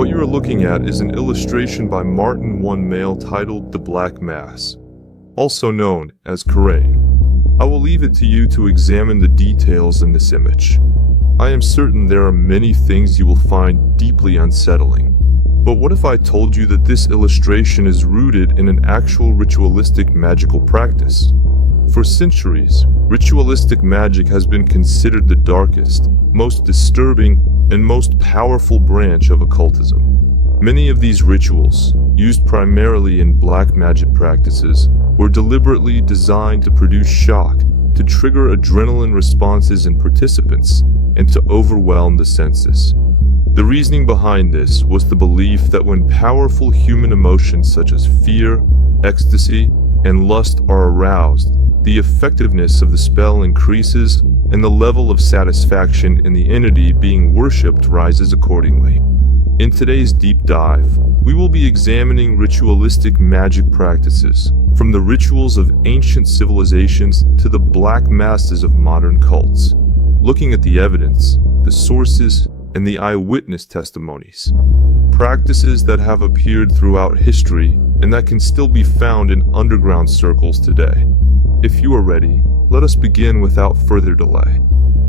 What you are looking at is an illustration by Martin I Mail titled The Black Mass, also known as Quran. I will leave it to you to examine the details in this image. I am certain there are many things you will find deeply unsettling. But what if I told you that this illustration is rooted in an actual ritualistic magical practice? For centuries, ritualistic magic has been considered the darkest, most disturbing, and most powerful branch of occultism. Many of these rituals, used primarily in black magic practices, were deliberately designed to produce shock, to trigger adrenaline responses in participants, and to overwhelm the senses. The reasoning behind this was the belief that when powerful human emotions such as fear, ecstasy, and lust are aroused, the effectiveness of the spell increases and the level of satisfaction in the entity being worshipped rises accordingly. In today's deep dive, we will be examining ritualistic magic practices, from the rituals of ancient civilizations to the black masses of modern cults, looking at the evidence, the sources, and the eyewitness testimonies. Practices that have appeared throughout history and that can still be found in underground circles today. If you are ready, let us begin without further delay.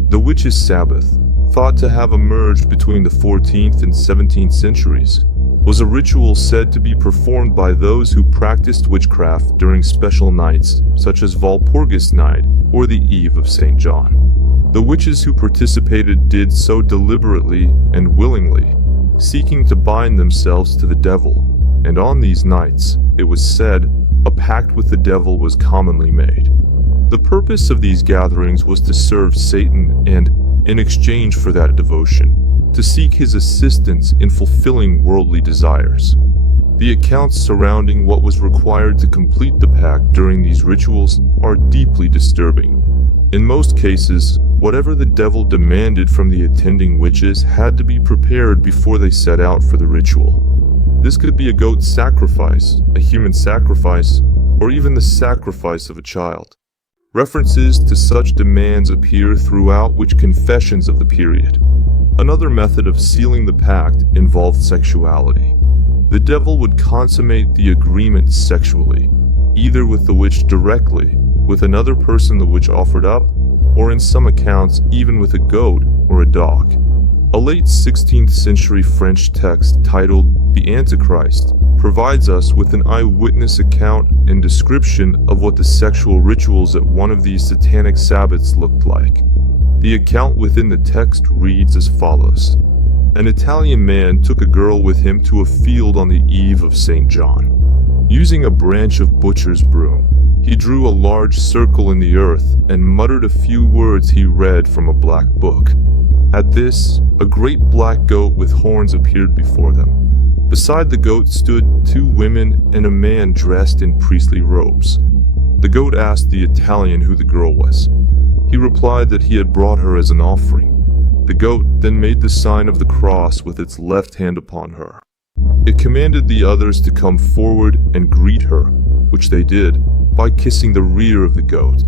The Witches Sabbath, thought to have emerged between the 14th and 17th centuries, was a ritual said to be performed by those who practiced witchcraft during special nights, such as Walpurgis Night or the Eve of St. John. The witches who participated did so deliberately and willingly, seeking to bind themselves to the devil, and on these nights, it was said, a pact with the devil was commonly made. The purpose of these gatherings was to serve Satan and, in exchange for that devotion, to seek his assistance in fulfilling worldly desires. The accounts surrounding what was required to complete the pact during these rituals are deeply disturbing. In most cases, whatever the devil demanded from the attending witches had to be prepared before they set out for the ritual. This could be a goat sacrifice, a human sacrifice, or even the sacrifice of a child. References to such demands appear throughout witch confessions of the period. Another method of sealing the pact involved sexuality. The devil would consummate the agreement sexually, either with the witch directly, with another person the witch offered up, or in some accounts even with a goat or a dog. A late 16th century French text titled The Antichrist provides us with an eyewitness account and description of what the sexual rituals at one of these satanic Sabbaths looked like. The account within the text reads as follows. An Italian man took a girl with him to a field on the eve of St. John. Using a branch of butcher's broom, he drew a large circle in the earth and muttered a few words he read from a black book. At this, a great black goat with horns appeared before them. Beside the goat stood two women and a man dressed in priestly robes. The goat asked the Italian who the girl was. He replied that he had brought her as an offering. The goat then made the sign of the cross with its left hand upon her. It commanded the others to come forward and greet her, which they did, by kissing the rear of the goat.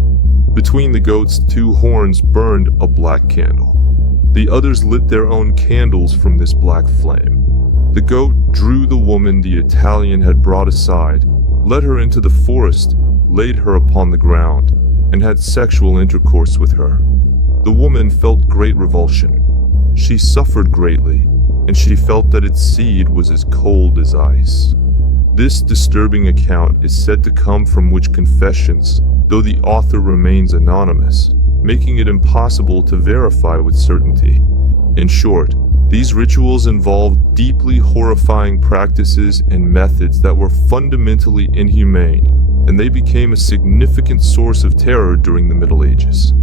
Between the goat's two horns burned a black candle. The others lit their own candles from this black flame. The goat drew the woman the Italian had brought aside, led her into the forest, laid her upon the ground, and had sexual intercourse with her. The woman felt great revulsion. She suffered greatly, and she felt that its seed was as cold as ice. This disturbing account is said to come from witch confessions, though the author remains anonymous, making it impossible to verify with certainty. In short, these rituals involved deeply horrifying practices and methods that were fundamentally inhumane, and they became a significant source of terror during the Middle Ages.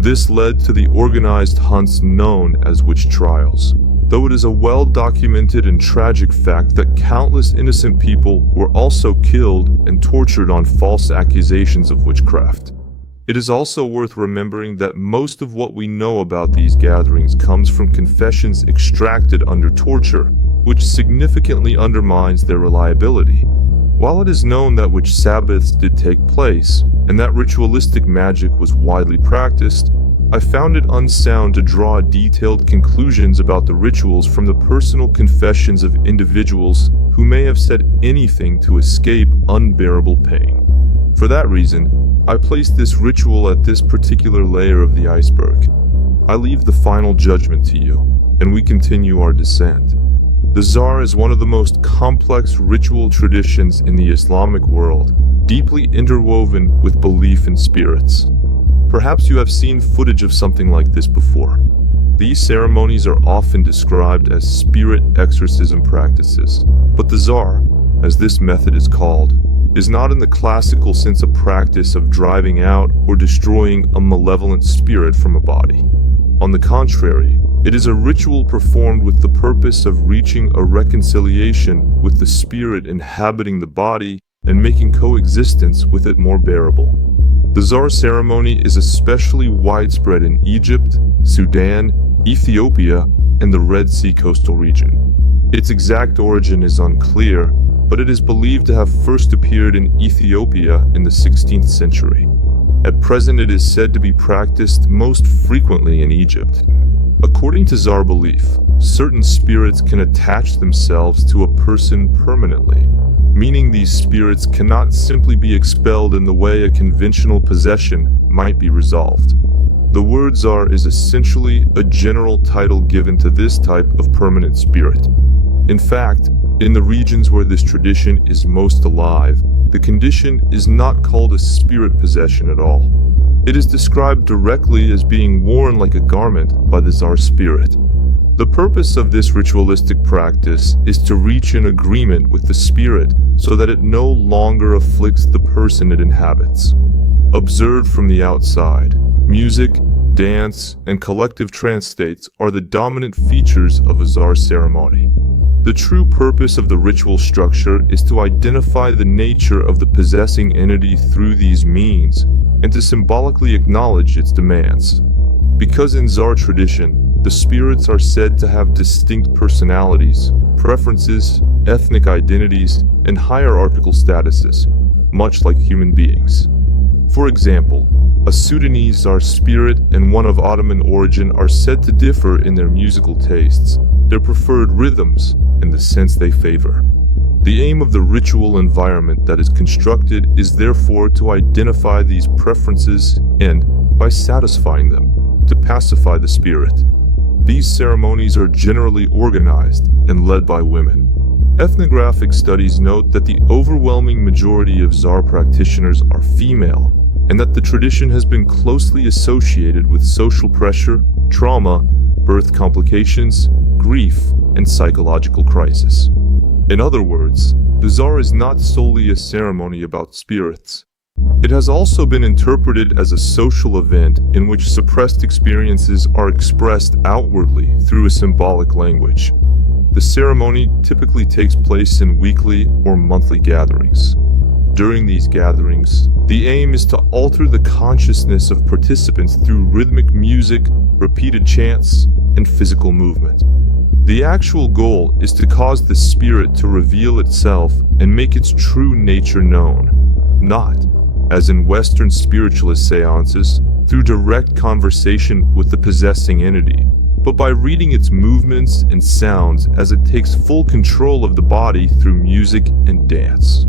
This led to the organized hunts known as witch trials, though it is a well-documented and tragic fact that countless innocent people were also killed and tortured on false accusations of witchcraft. It is also worth remembering that most of what we know about these gatherings comes from confessions extracted under torture, which significantly undermines their reliability. While it is known that witch Sabbaths did take place, and that ritualistic magic was widely practiced, I found it unsound to draw detailed conclusions about the rituals from the personal confessions of individuals who may have said anything to escape unbearable pain. For that reason, I place this ritual at this particular layer of the iceberg. I leave the final judgment to you, and we continue our descent. The Zar is one of the most complex ritual traditions in the Islamic world, deeply interwoven with belief in spirits. Perhaps you have seen footage of something like this before. These ceremonies are often described as spirit exorcism practices, but the Zar, as this method is called, is not in the classical sense a practice of driving out or destroying a malevolent spirit from a body. On the contrary, it is a ritual performed with the purpose of reaching a reconciliation with the spirit inhabiting the body and making coexistence with it more bearable. The Zar ceremony is especially widespread in Egypt, Sudan, Ethiopia, and the Red Sea coastal region. Its exact origin is unclear, but it is believed to have first appeared in Ethiopia in the 16th century. At present, it is said to be practiced most frequently in Egypt. According to Zar belief, certain spirits can attach themselves to a person permanently, meaning these spirits cannot simply be expelled in the way a conventional possession might be resolved. The word Zar is essentially a general title given to this type of permanent spirit. In fact, in the regions where this tradition is most alive, the condition is not called a spirit possession at all. It is described directly as being worn like a garment by the Zar spirit. The purpose of this ritualistic practice is to reach an agreement with the spirit so that it no longer afflicts the person it inhabits. Observed from the outside, music, dance, and collective trance states are the dominant features of a Zar ceremony. The true purpose of the ritual structure is to identify the nature of the possessing entity through these means and to symbolically acknowledge its demands. Because in Zar tradition, the spirits are said to have distinct personalities, preferences, ethnic identities, and hierarchical statuses, much like human beings. For example, a Sudanese Zar spirit and one of Ottoman origin are said to differ in their musical tastes, their preferred rhythms, and the sense they favor. The aim of the ritual environment that is constructed is therefore to identify these preferences and, by satisfying them, to pacify the spirit. These ceremonies are generally organized and led by women. Ethnographic studies note that the overwhelming majority of Zar practitioners are female, and that the tradition has been closely associated with social pressure, trauma, birth complications, grief, and psychological crisis. In other words, the Zar is not solely a ceremony about spirits. It has also been interpreted as a social event in which suppressed experiences are expressed outwardly through a symbolic language. The ceremony typically takes place in weekly or monthly gatherings. During these gatherings, the aim is to alter the consciousness of participants through rhythmic music, repeated chants, and physical movement. The actual goal is to cause the spirit to reveal itself and make its true nature known, not, as in Western spiritualist seances, through direct conversation with the possessing entity, but by reading its movements and sounds as it takes full control of the body through music and dance.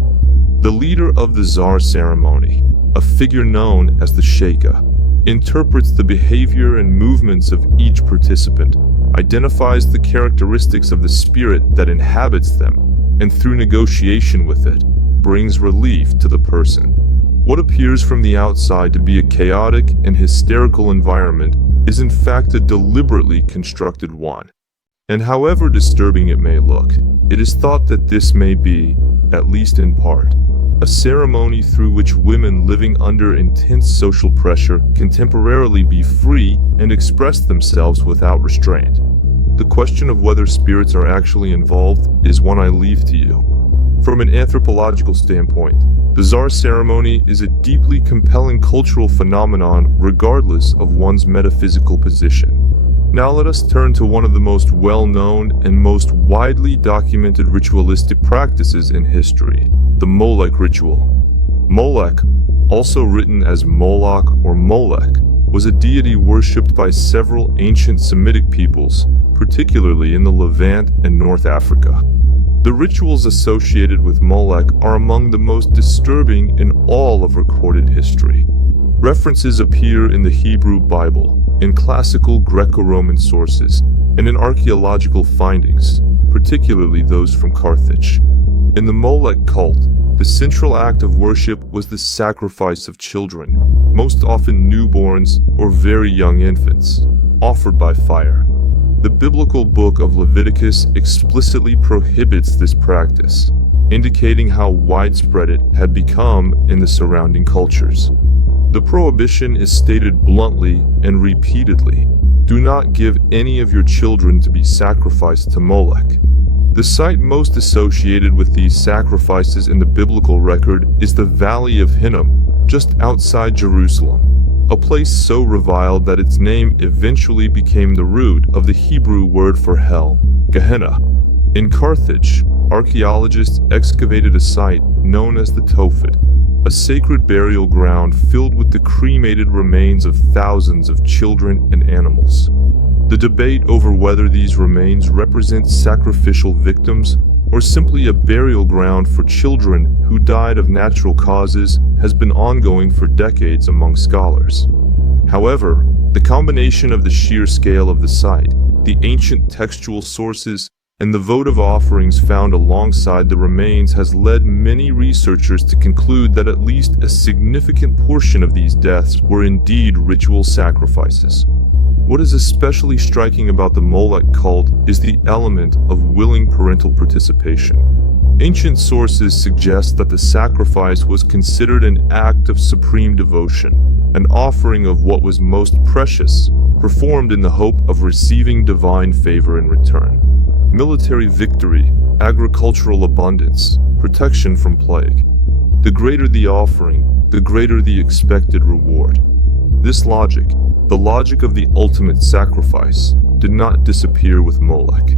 The leader of the Zar ceremony, a figure known as the Sheikha, interprets the behavior and movements of each participant, identifies the characteristics of the spirit that inhabits them, and through negotiation with it, brings relief to the person. What appears from the outside to be a chaotic and hysterical environment is in fact a deliberately constructed one. And however disturbing it may look, it is thought that this may be, at least in part, a ceremony through which women living under intense social pressure can temporarily be free and express themselves without restraint. The question of whether spirits are actually involved is one I leave to you. From an anthropological standpoint, the Zar ceremony is a deeply compelling cultural phenomenon regardless of one's metaphysical position. Now let us turn to one of the most well-known and most widely documented ritualistic practices in history, the Molek ritual. Molek, also written as Moloch or Molek, was a deity worshipped by several ancient Semitic peoples, particularly in the Levant and North Africa. The rituals associated with Molek are among the most disturbing in all of recorded history. References appear in the Hebrew Bible, in classical Greco-Roman sources, and in archaeological findings, particularly those from Carthage. In the Molek cult, the central act of worship was the sacrifice of children, most often newborns or very young infants, offered by fire. The biblical book of Leviticus explicitly prohibits this practice, indicating how widespread it had become in the surrounding cultures. The prohibition is stated bluntly and repeatedly: do not give any of your children to be sacrificed to Molek. The site most associated with these sacrifices in the biblical record is the Valley of Hinnom, just outside Jerusalem, a place so reviled that its name eventually became the root of the Hebrew word for hell, Gehenna. In Carthage, archaeologists excavated a site known as the Tophet, a sacred burial ground filled with the cremated remains of thousands of children and animals. The debate over whether these remains represent sacrificial victims or simply a burial ground for children who died of natural causes has been ongoing for decades among scholars. However, the combination of the sheer scale of the site, the ancient textual sources, and the votive offerings found alongside the remains has led many researchers to conclude that at least a significant portion of these deaths were indeed ritual sacrifices. What is especially striking about the Molek cult is the element of willing parental participation. Ancient sources suggest that the sacrifice was considered an act of supreme devotion, an offering of what was most precious, performed in the hope of receiving divine favor in return. Military victory, agricultural abundance, protection from plague. The greater the offering, the greater the expected reward. This logic, the logic of the ultimate sacrifice, did not disappear with Molek.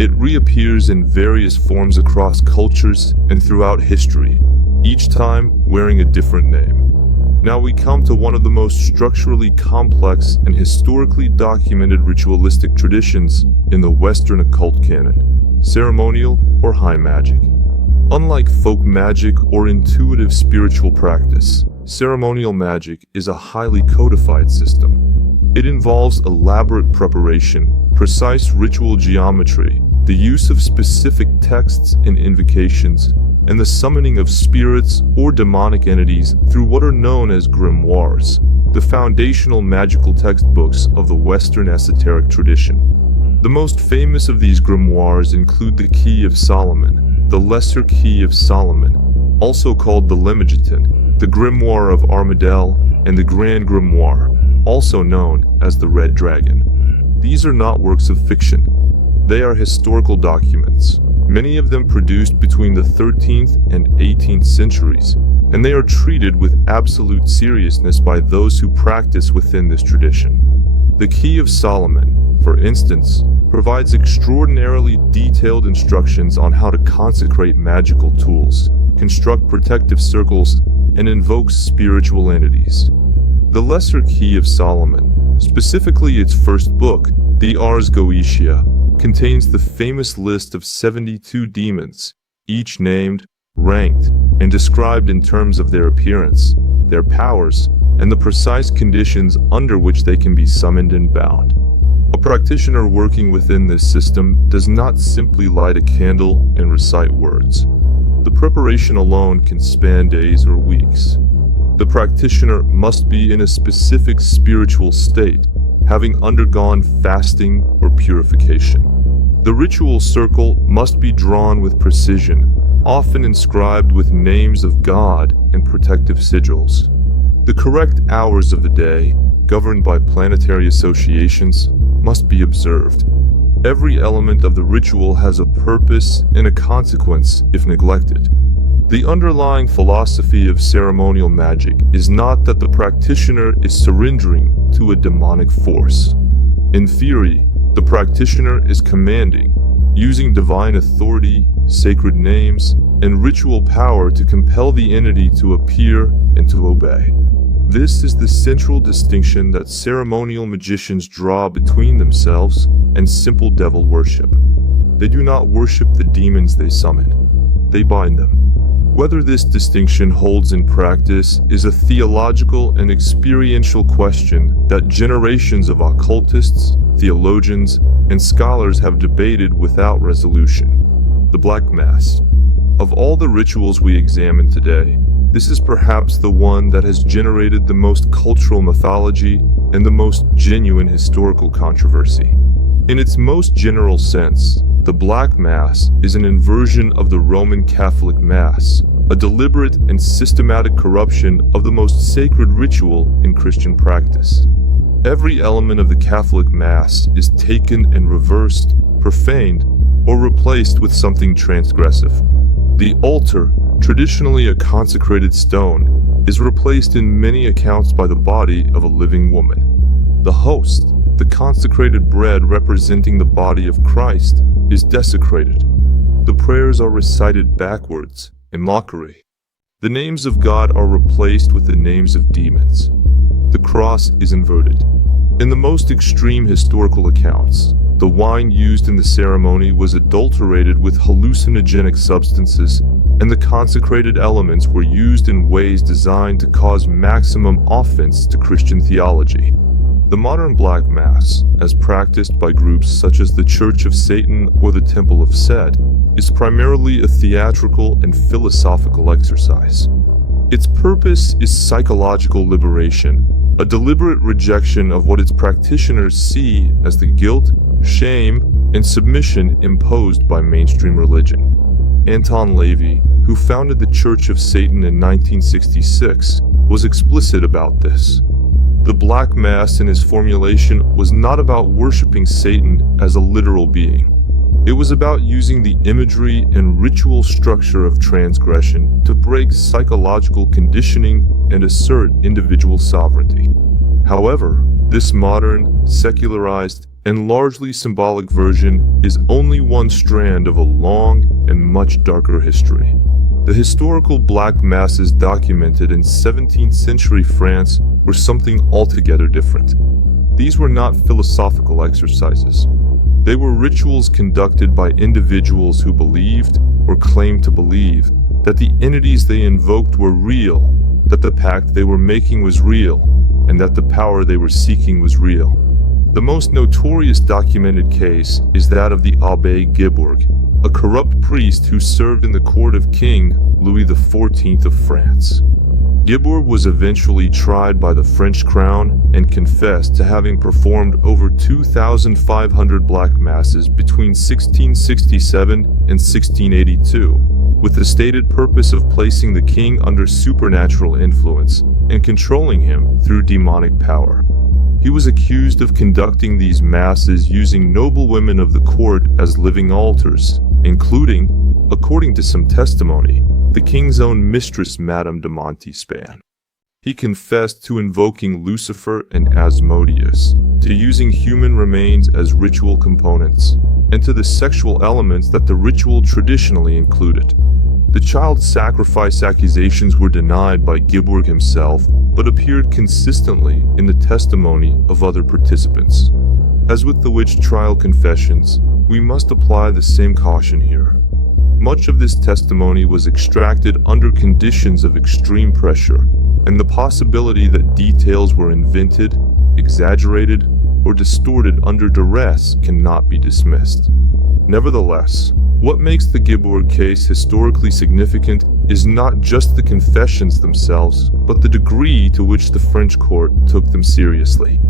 It reappears in various forms across cultures and throughout history, each time wearing a different name. Now we come to one of the most structurally complex and historically documented ritualistic traditions in the Western occult canon: ceremonial or high magic. Unlike folk magic or intuitive spiritual practice, ceremonial magic is a highly codified system. It involves elaborate preparation, precise ritual geometry, the use of specific texts and invocations, and the summoning of spirits or demonic entities through what are known as grimoires, the foundational magical textbooks of the Western esoteric tradition. The most famous of these grimoires include the Key of Solomon, the Lesser Key of Solomon, also called the LIMINAL, the Grimoire of Armadale, and the Grand Grimoire, also known as the Red Dragon. These are not works of fiction. They are historical documents, many of them produced between the 13th and 18th centuries, and they are treated with absolute seriousness by those who practice within this tradition. The Key of Solomon, for instance, provides extraordinarily detailed instructions on how to consecrate magical tools, construct protective circles, and invoke spiritual entities. The Lesser Key of Solomon, specifically its first book, the Ars Goetia, contains the famous list of 72 demons, each named, ranked, and described in terms of their appearance, their powers, and the precise conditions under which they can be summoned and bound. A practitioner working within this system does not simply light a candle and recite words. The preparation alone can span days or weeks. The practitioner must be in a specific spiritual state, having undergone fasting or purification. The ritual circle must be drawn with precision, often inscribed with names of God and protective sigils. The correct hours of the day, governed by planetary associations, must be observed. Every element of the ritual has a purpose and a consequence if neglected. The underlying philosophy of ceremonial magic is not that the practitioner is surrendering to a demonic force. In theory, the practitioner is commanding, using divine authority, sacred names, and ritual power to compel the entity to appear and to obey. This is the central distinction that ceremonial magicians draw between themselves and simple devil worship. They do not worship the demons they summon. They bind them. Whether this distinction holds in practice is a theological and experiential question that generations of occultists, theologians, and scholars have debated without resolution. The Black Mass. Of all the rituals we examine today, this is perhaps the one that has generated the most cultural mythology and the most genuine historical controversy. In its most general sense, the Black Mass is an inversion of the Roman Catholic Mass, a deliberate and systematic corruption of the most sacred ritual in Christian practice. Every element of the Catholic Mass is taken and reversed, profaned, or replaced with something transgressive. The altar, traditionally a consecrated stone, is replaced in many accounts by the body of a living woman. The host, the consecrated bread representing the body of Christ, is desecrated. The prayers are recited backwards, in mockery. The names of God are replaced with the names of demons. The cross is inverted. In the most extreme historical accounts, the wine used in the ceremony was adulterated with hallucinogenic substances, and the consecrated elements were used in ways designed to cause maximum offense to Christian theology. The modern Black Mass, as practiced by groups such as the Church of Satan or the Temple of Set, is primarily a theatrical and philosophical exercise. Its purpose is psychological liberation, a deliberate rejection of what its practitioners see as the guilt, shame, and submission imposed by mainstream religion. Anton LaVey, who founded the Church of Satan in 1966, was explicit about this. The Black Mass in his formulation was not about worshiping Satan as a literal being. It was about using the imagery and ritual structure of transgression to break psychological conditioning and assert individual sovereignty. However, this modern, secularized, and largely symbolic version is only one strand of a long and much darker history. The historical Black Masses documented in 17th century France were something altogether different. These were not philosophical exercises. They were rituals conducted by individuals who believed, or claimed to believe, that the entities they invoked were real, that the pact they were making was real, and that the power they were seeking was real. The most notorious documented case is that of the Abbé Guibourg, a corrupt priest who served in the court of King Louis XIV of France. Guibourg was eventually tried by the French crown and confessed to having performed over 2,500 Black Masses between 1667 and 1682, with the stated purpose of placing the king under supernatural influence and controlling him through demonic power. He was accused of conducting these masses using noble women of the court as living altars, including, according to some testimony, the king's own mistress, Madame de Montespan. He confessed to invoking Lucifer and Asmodeus, to using human remains as ritual components, and to the sexual elements that the ritual traditionally included. The child sacrifice accusations were denied by Guibourg himself, but appeared consistently in the testimony of other participants. As with the witch trial confessions, we must apply the same caution here. Much of this testimony was extracted under conditions of extreme pressure, and the possibility that details were invented, exaggerated, or distorted under duress cannot be dismissed. Nevertheless, what makes the Guibourg case historically significant is not just the confessions themselves, but the degree to which the French court took them seriously.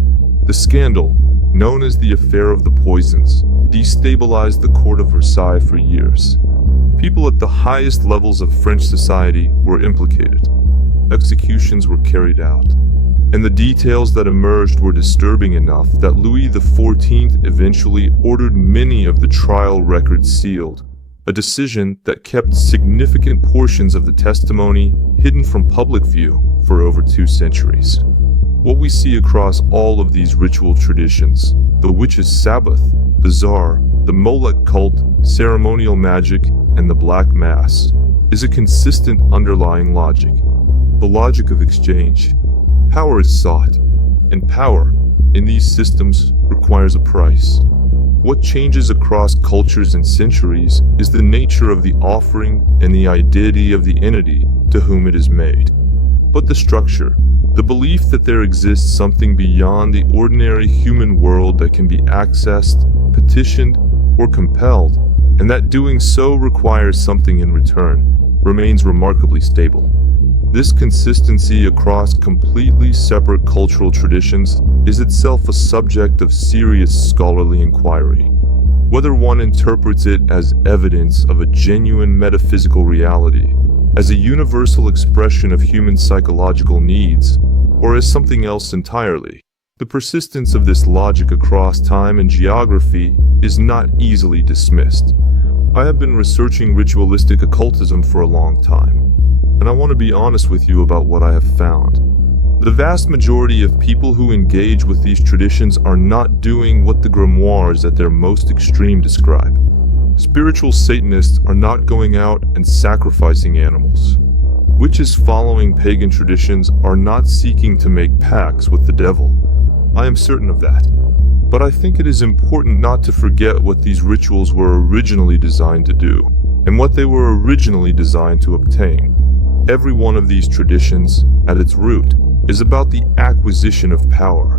The scandal, known as the Affair of the Poisons, destabilized the court of Versailles for years. People at the highest levels of French society were implicated. Executions were carried out, and the details that emerged were disturbing enough that Louis XIV eventually ordered many of the trial records sealed, a decision that kept significant portions of the testimony hidden from public view for over 2 centuries. What we see across all of these ritual traditions, the Witches Sabbath, Bazaar, the Molek cult, ceremonial magic, and the Black Mass, is a consistent underlying logic. The logic of exchange. Power is sought, and power in these systems requires a price. What changes across cultures and centuries is the nature of the offering and the identity of the entity to whom it is made. But the structure, the belief that there exists something beyond the ordinary human world that can be accessed, petitioned, or compelled, and that doing so requires something in return, remains remarkably stable. This consistency across completely separate cultural traditions is itself a subject of serious scholarly inquiry. Whether one interprets it as evidence of a genuine metaphysical reality, as a universal expression of human psychological needs, or as something else entirely, the persistence of this logic across time and geography is not easily dismissed. I have been researching ritualistic occultism for a long time, and I want to be honest with you about what I have found. The vast majority of people who engage with these traditions are not doing what the grimoires at their most extreme describe. Spiritual Satanists are not going out and sacrificing animals. Witches following pagan traditions are not seeking to make pacts with the devil. I am certain of that. But I think it is important not to forget what these rituals were originally designed to do, and what they were originally designed to obtain. Every one of these traditions, at its root, is about the acquisition of power.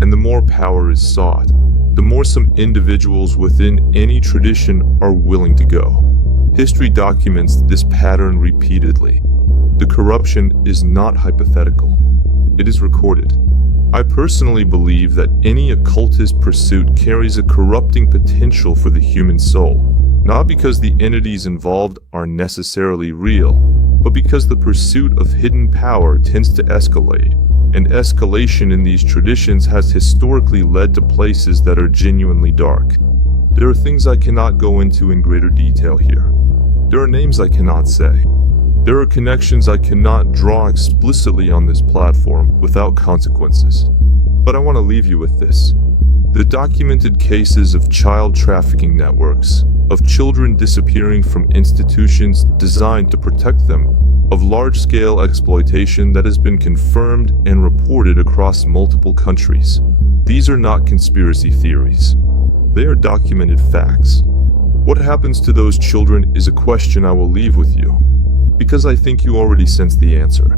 And the more power is sought, the more some individuals within any tradition are willing to go. History documents this pattern repeatedly. The corruption is not hypothetical. It is recorded. I personally believe that any occultist pursuit carries a corrupting potential for the human soul, not because the entities involved are necessarily real, but because the pursuit of hidden power tends to escalate, and escalation in these traditions has historically led to places that are genuinely dark. There are things I cannot go into in greater detail here. There are names I cannot say. There are connections I cannot draw explicitly on this platform without consequences. But I want to leave you with this. The documented cases of child trafficking networks, of children disappearing from institutions designed to protect them, of large-scale exploitation that has been confirmed and reported across multiple countries. These are not conspiracy theories. They are documented facts. What happens to those children is a question I will leave with you, because I think you already sense the answer.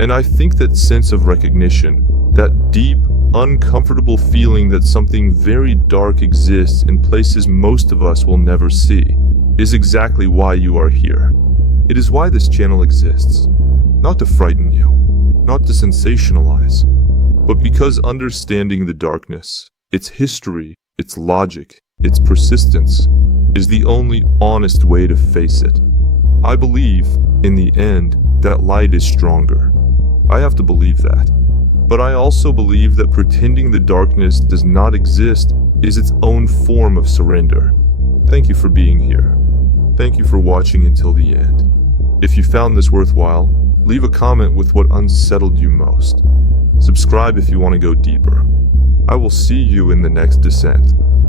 And I think that sense of recognition, that deep, uncomfortable feeling that something very dark exists in places most of us will never see, is exactly why you are here. It is why this channel exists. Not to frighten you, not to sensationalize, but because understanding the darkness, its history, its logic, its persistence, is the only honest way to face it. I believe, in the end, that light is stronger. I have to believe that. But I also believe that pretending the darkness does not exist is its own form of surrender. Thank you for being here. Thank you for watching until the end. If you found this worthwhile, leave a comment with what unsettled you most. Subscribe if you want to go deeper. I will see you in the next descent.